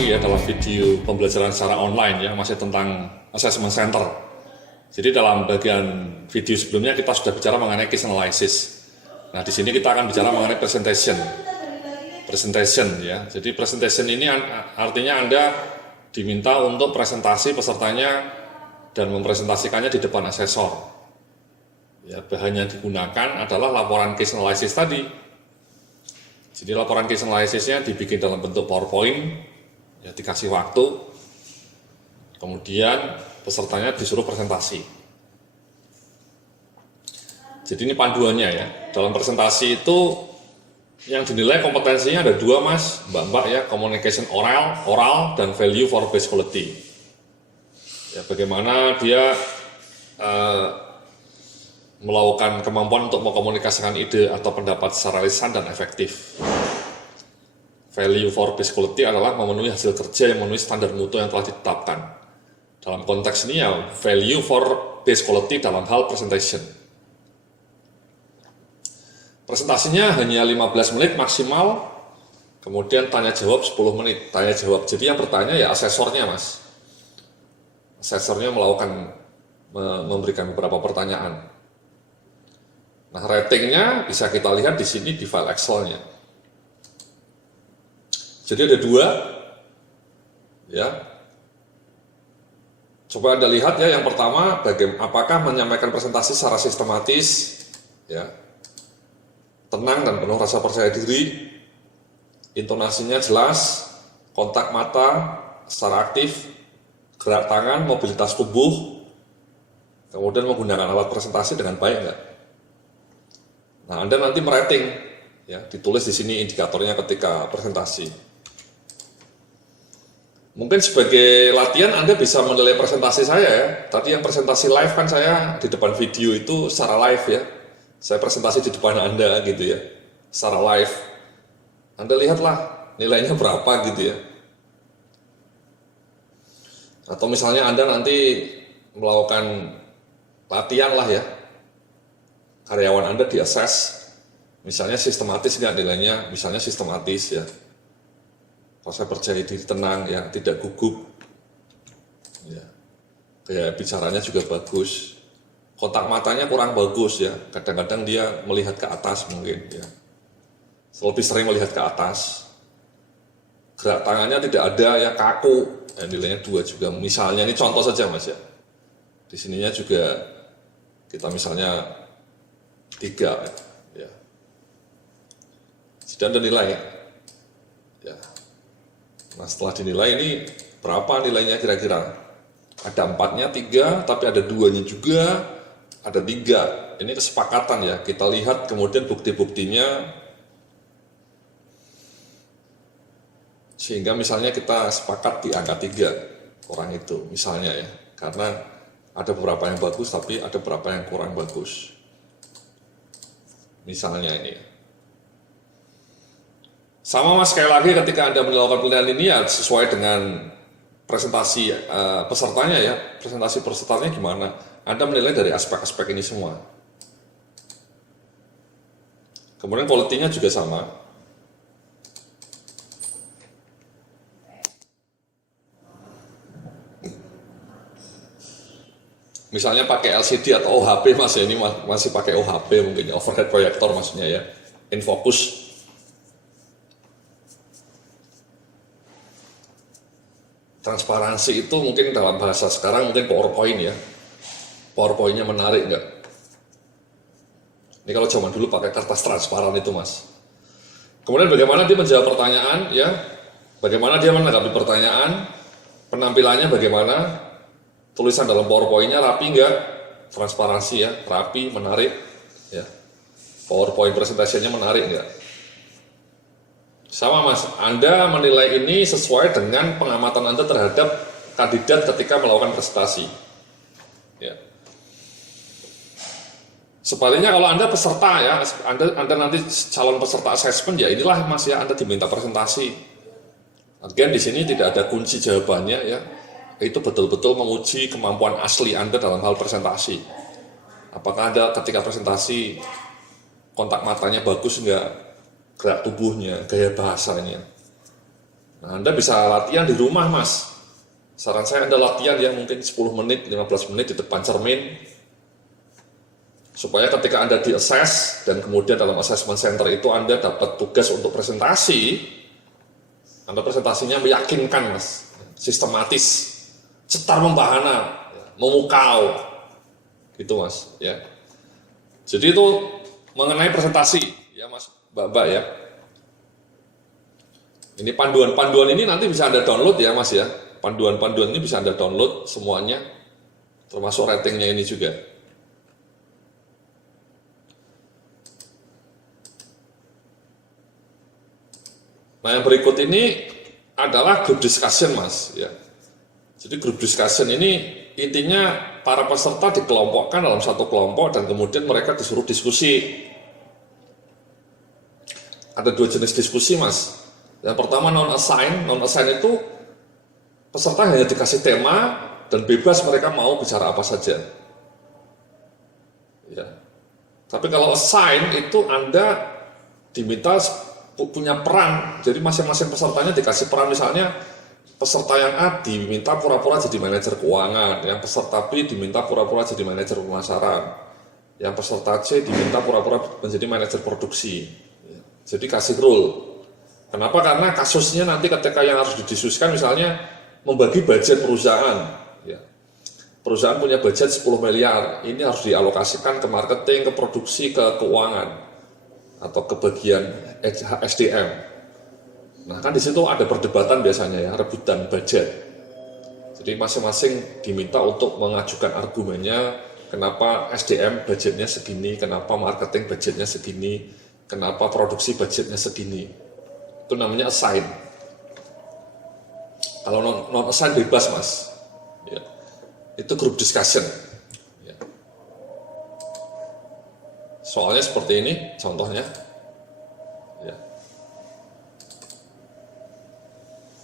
lagi ya dalam video pembelajaran secara online ya, masih tentang assessment center. Jadi dalam bagian video sebelumnya kita sudah bicara mengenai case analysis. Nah, di sini kita akan bicara mengenai presentation ya. Jadi presentation ini artinya Anda diminta untuk presentasi pesertanya dan mempresentasikannya di depan asesor. Ya, bahan yang digunakan adalah laporan case analysis tadi. Jadi laporan case analysis-nya dibikin dalam bentuk PowerPoint, ya dikasih waktu, kemudian pesertanya disuruh presentasi. Jadi ini panduannya ya. Dalam presentasi itu yang dinilai kompetensinya ada dua mas, mbak ya, communication oral dan value for base quality. Ya, bagaimana dia melakukan kemampuan untuk mengkomunikasikan ide atau pendapat secara lisan dan efektif. Value for base quality adalah memenuhi hasil kerja yang memenuhi standar mutu yang telah ditetapkan. Dalam konteks ini ya, value for base quality dalam hal presentation. Presentasinya hanya 15 menit maksimal, kemudian tanya jawab 10 menit, tanya jawab. Jadi yang bertanya ya asesornya mas. Asesornya memberikan beberapa pertanyaan. Nah, ratingnya bisa kita lihat di sini di file Excel-nya. Jadi ada dua, ya. Coba Anda lihat ya, yang pertama, apakah menyampaikan presentasi secara sistematis, ya, tenang dan penuh rasa percaya diri, intonasinya jelas, kontak mata secara aktif, gerak tangan, mobilitas tubuh, kemudian menggunakan alat presentasi dengan baik enggak? Nah, Anda nanti merating, ya, ditulis di sini indikatornya ketika presentasi. Mungkin sebagai latihan Anda bisa menilai presentasi saya ya. Tadi yang presentasi live kan saya di depan video itu secara live ya. Saya presentasi di depan Anda gitu ya, secara live. Anda lihatlah nilainya berapa gitu ya. Atau misalnya Anda nanti melakukan latihan lah ya. Karyawan Anda di-assess, misalnya sistematis nggak nilainya, misalnya sistematis ya. Rasa percaya diri tenang ya, tidak gugup. Ya. Kayak bicaranya juga bagus. Kontak matanya kurang bagus ya, kadang-kadang dia melihat ke atas mungkin ya. Lebih sering melihat ke atas. Gerak tangannya tidak ada ya, kaku, ya, nilainya 2 juga. Misalnya ini contoh saja mas ya. Di sininya juga kita misalnya 3 ya. Sudah Anda nilai ya. Nah, setelah dinilai ini berapa nilainya kira-kira? Ada 4-nya 3, tapi ada 2-nya juga, ada 3. Ini kesepakatan ya. Kita lihat kemudian bukti-buktinya, sehingga misalnya kita sepakat di angka 3 orang itu misalnya ya. Karena ada beberapa yang bagus tapi ada beberapa yang kurang bagus. Misalnya ini. Sama mas, sekali lagi ketika Anda melakukan penilaian ini ya sesuai dengan presentasi pesertanya ya. Presentasi pesertanya gimana? Anda menilai dari aspek-aspek ini semua. Kemudian quality-nya juga sama. Misalnya pakai LCD atau OHP mas ya, ini masih pakai OHP mungkin ya, overhead proyektor maksudnya ya, in focus. Transparansi itu mungkin dalam bahasa sekarang mungkin PowerPoint ya, PowerPoint-nya menarik enggak? Ini kalau zaman dulu pakai kertas transparan itu mas. Kemudian bagaimana dia menjawab pertanyaan ya, bagaimana dia menanggapi pertanyaan, penampilannya bagaimana, tulisan dalam PowerPoint-nya rapi enggak? Transparansi ya, rapi, menarik ya. PowerPoint presentasinya menarik enggak? Sama mas, Anda menilai ini sesuai dengan pengamatan Anda terhadap kandidat ketika melakukan presentasi. Ya. Sebaliknya kalau Anda peserta ya, Anda nanti calon peserta assessment ya, inilah mas ya, Anda diminta presentasi. Again di sini tidak ada kunci jawabannya ya. Itu betul-betul menguji kemampuan asli Anda dalam hal presentasi. Apakah Anda ketika presentasi kontak matanya bagus enggak, gerak tubuhnya, gaya bahasanya. Nah, Anda bisa latihan di rumah, Mas. Saran saya Anda latihan ya mungkin 10 menit, 15 menit di depan cermin, supaya ketika Anda di-assess dan kemudian dalam assessment center itu Anda dapat tugas untuk presentasi, Anda presentasinya meyakinkan, Mas, sistematis, cetar membahana, memukau, gitu, Mas. Ya. Jadi itu mengenai presentasi, ya, Mas, Mbak ya. Ini panduan-panduan ini nanti bisa Anda download ya, Mas ya. Panduan-panduan ini bisa Anda download semuanya, termasuk ratingnya ini juga. Nah, yang berikut ini adalah group discussion, Mas. Ya. Jadi group discussion ini intinya para peserta dikelompokkan dalam satu kelompok dan kemudian mereka disuruh diskusi. Ada 2 jenis diskusi, Mas. Yang pertama non-assign. Non-assign itu peserta hanya dikasih tema dan bebas mereka mau bicara apa saja. Ya. Tapi kalau assign itu Anda diminta punya peran. Jadi masing-masing pesertanya dikasih peran, misalnya peserta yang A diminta pura-pura jadi manajer keuangan, yang peserta B diminta pura-pura jadi manajer pemasaran, yang peserta C diminta pura-pura menjadi manajer produksi. Jadi kasih role. Kenapa? Karena kasusnya nanti ketika yang harus didiskusikan misalnya membagi budget perusahaan. Ya. Perusahaan punya budget 10 miliar, ini harus dialokasikan ke marketing, ke produksi, ke keuangan, atau ke bagian SDM. Nah kan di situ ada perdebatan biasanya ya, rebutan budget. Jadi masing-masing diminta untuk mengajukan argumennya, kenapa SDM budgetnya segini, kenapa marketing budgetnya segini, kenapa produksi budgetnya segini. Itu namanya assign. Kalau non-assign bebas, Mas. Ya. Itu group discussion. Ya. Soalnya seperti ini, contohnya. Ya.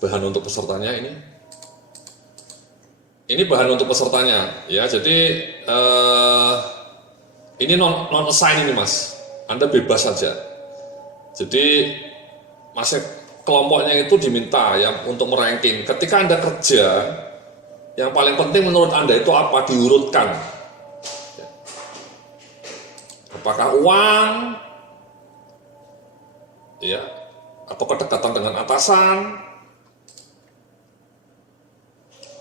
Bahan untuk pesertanya ini. Ini bahan untuk pesertanya, ya. Jadi ini non-assign ini, Mas. Anda bebas saja. Jadi masih kelompoknya itu diminta ya untuk meranking. Ketika Anda kerja, yang paling penting menurut Anda itu apa? Diurutkan. Apakah uang, ya, atau kedekatan dengan atasan,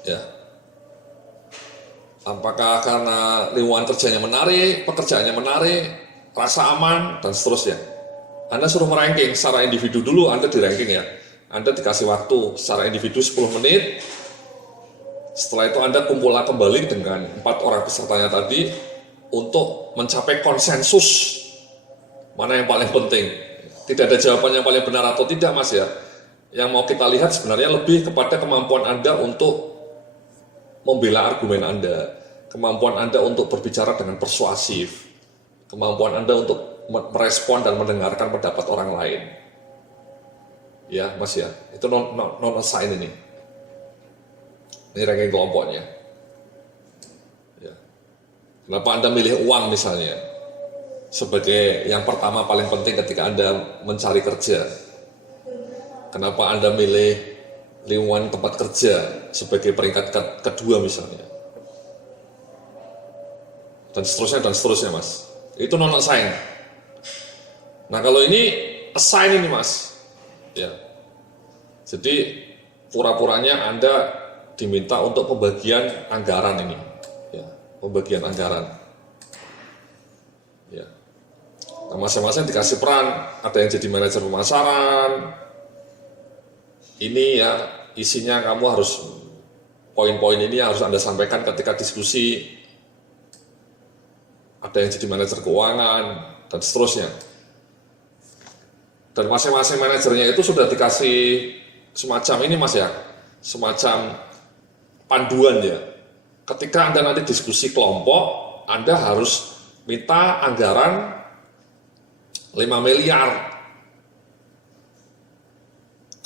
ya. Apakah karena lingkungan kerjanya menarik, pekerjaannya menarik, rasa aman, dan seterusnya. Anda suruh meranking secara individu dulu, Anda di ranking ya. Anda dikasih waktu secara individu 10 menit. Setelah itu Anda kumpulkan kembali dengan 4 orang pesertanya tadi untuk mencapai konsensus mana yang paling penting. Tidak ada jawaban yang paling benar atau tidak, Mas ya. Yang mau kita lihat sebenarnya lebih kepada kemampuan Anda untuk membela argumen Anda, kemampuan Anda untuk berbicara dengan persuasif, kemampuan Anda untuk merespon dan mendengarkan pendapat orang lain. Ya, Mas ya, itu non-assign ini. Ini ranking kelompoknya. Ya. Kenapa Anda milih uang misalnya? Sebagai yang pertama paling penting ketika Anda mencari kerja. Kenapa Anda milih lingkungan tempat kerja sebagai peringkat kedua misalnya? Dan seterusnya, Mas. Itu non-assign. Nah kalau ini assign ini, Mas, ya. Jadi pura-puranya Anda diminta untuk pembagian anggaran ini, ya, pembagian anggaran. Ya. Nah, masing-masing dikasih peran, ada yang jadi manajer pemasaran. Ini ya isinya kamu harus poin-poin ini harus Anda sampaikan ketika diskusi. Ada yang jadi manajer keuangan dan seterusnya. Dan masing-masing manajernya itu sudah dikasih semacam ini, Mas ya, semacam panduan ya. Ketika Anda nanti diskusi kelompok, Anda harus minta anggaran 5 miliar.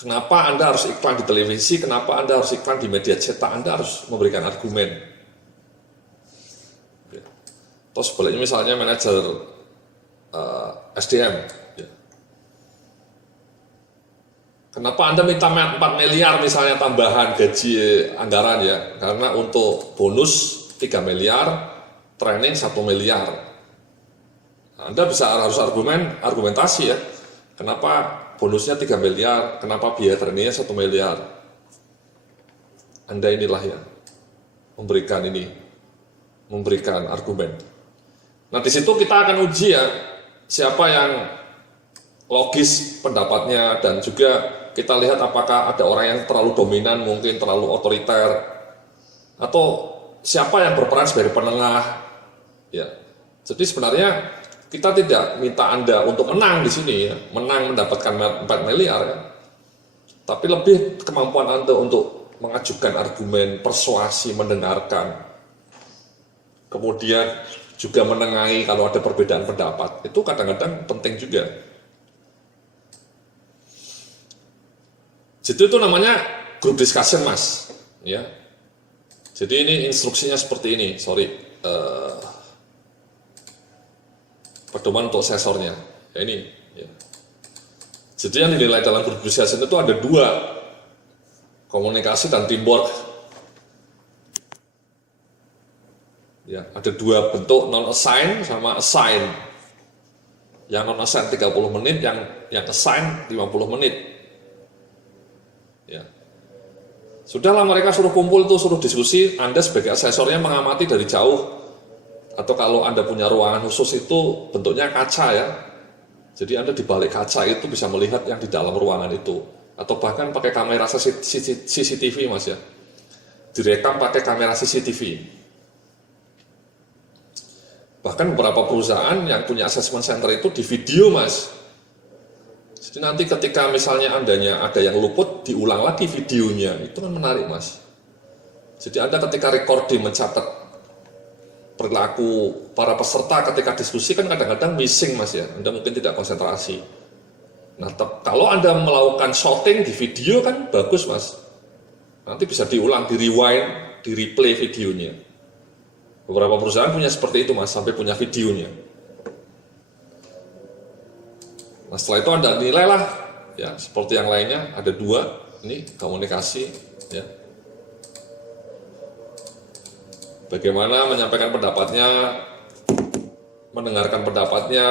Kenapa Anda harus iklan di televisi, kenapa Anda harus iklan di media cetak, Anda harus memberikan argumen. Atau sebaliknya misalnya manajer SDM. Kenapa Anda minta 4 miliar misalnya tambahan gaji anggaran ya? Karena untuk bonus 3 miliar, training 1 miliar. Anda bisa harus argumentasi ya. Kenapa bonusnya 3 miliar, kenapa biaya trainingnya 1 miliar? Anda inilah ya, memberikan argumen. Nah di situ kita akan uji ya, siapa yang logis pendapatnya, dan juga kita lihat apakah ada orang yang terlalu dominan, mungkin terlalu otoriter, atau siapa yang berperan sebagai penengah. Ya, jadi sebenarnya kita tidak minta Anda untuk menang di sini, ya, menang mendapatkan 4 miliar, ya. Tapi lebih kemampuan Anda untuk mengajukan argumen, persuasi, mendengarkan, kemudian juga menengahi kalau ada perbedaan pendapat. Itu kadang-kadang penting juga. Jadi itu namanya group discussion, Mas. Ya. Jadi ini instruksinya seperti ini, pedoman untuk sesornya. Ya ini. Ya. Jadi yang dinilai dalam group discussion itu ada 2, komunikasi dan teamwork. Ya, ada 2 bentuk, non-assign sama assign. Yang non-assign 30 menit, yang assign 50 menit. Ya. Sudahlah mereka suruh kumpul tuh, suruh diskusi, Anda sebagai asesornya mengamati dari jauh. Atau kalau Anda punya ruangan khusus itu bentuknya kaca ya. Jadi Anda di balik kaca itu bisa melihat yang di dalam ruangan itu. Atau bahkan pakai kamera CCTV, Mas ya. Direkam pakai kamera CCTV. Bahkan beberapa perusahaan yang punya assessment center itu di video, Mas. Jadi nanti ketika misalnya Andanya ada yang luput, diulang lagi videonya. Itu kan menarik, Mas. Jadi Anda ketika recording mencatat perilaku para peserta ketika diskusi kan kadang-kadang missing, Mas ya. Anda mungkin tidak konsentrasi. Nah, kalau Anda melakukan shooting di video kan bagus, Mas. Nanti bisa diulang, di rewind, di replay videonya. Beberapa perusahaan punya seperti itu, Mas, sampai punya videonya. Nah, setelah itu Anda nilai lah, ya, seperti yang lainnya, ada 2, ini komunikasi, ya. Bagaimana menyampaikan pendapatnya, mendengarkan pendapatnya,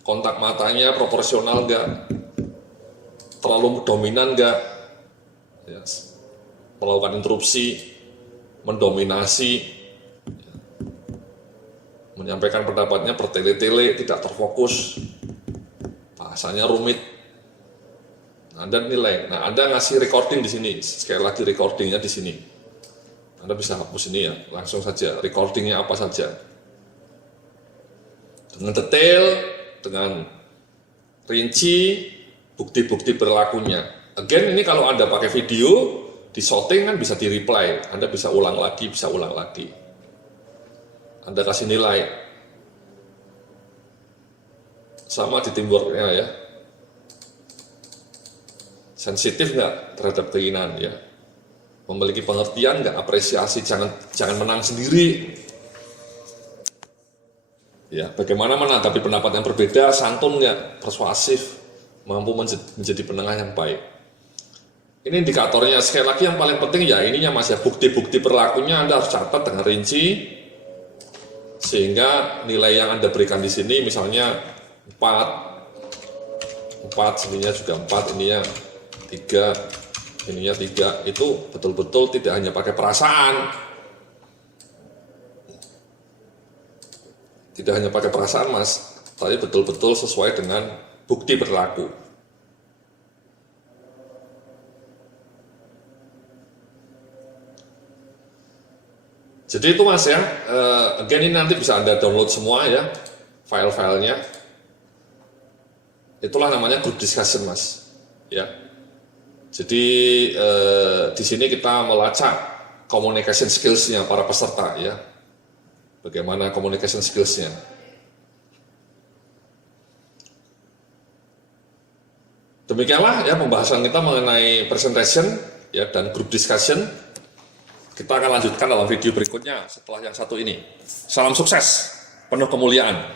kontak matanya proporsional enggak, terlalu dominan enggak, ya, melakukan interupsi, mendominasi, menyampaikan pendapatnya bertele-tele, tidak terfokus, bahasanya rumit. Nah, Anda nilai. Nah, Anda ngasih recording di sini. Sekali lagi recordingnya di sini. Anda bisa hapus ini ya, langsung saja. Recordingnya apa saja. Dengan detail, dengan rinci, bukti-bukti berlakunya. Again, ini kalau Anda pakai video, di shooting kan bisa di-reply. Anda bisa ulang lagi, bisa ulang lagi. Anda kasih nilai. Sama di teamwork-nya ya. Sensitif nggak terhadap keinginan ya. Memiliki pengertian nggak, apresiasi, jangan menang sendiri. Ya, bagaimana menanggapi pendapat yang berbeda, santun nggak, persuasif, mampu menjadi penengah yang baik. Ini indikatornya, sekali lagi yang paling penting ya ininya, Mas ya, bukti-bukti perilakunya Anda harus catat dengan rinci, sehingga nilai yang Anda berikan di sini misalnya 4, sininya juga 4, ininya 3, ininya 3, itu betul-betul tidak hanya pakai perasaan. Tidak hanya pakai perasaan, Mas, tapi betul-betul sesuai dengan bukti perilaku. Jadi itu, Mas ya, again ini nanti bisa Anda download semua ya, file-filenya. Itulah namanya group discussion, Mas. Ya. Jadi di sini kita melacak communication skills-nya para peserta ya. Bagaimana communication skills-nya. Demikianlah ya pembahasan kita mengenai presentation ya dan group discussion. Kita akan lanjutkan dalam video berikutnya setelah yang satu ini. Salam sukses, penuh kemuliaan.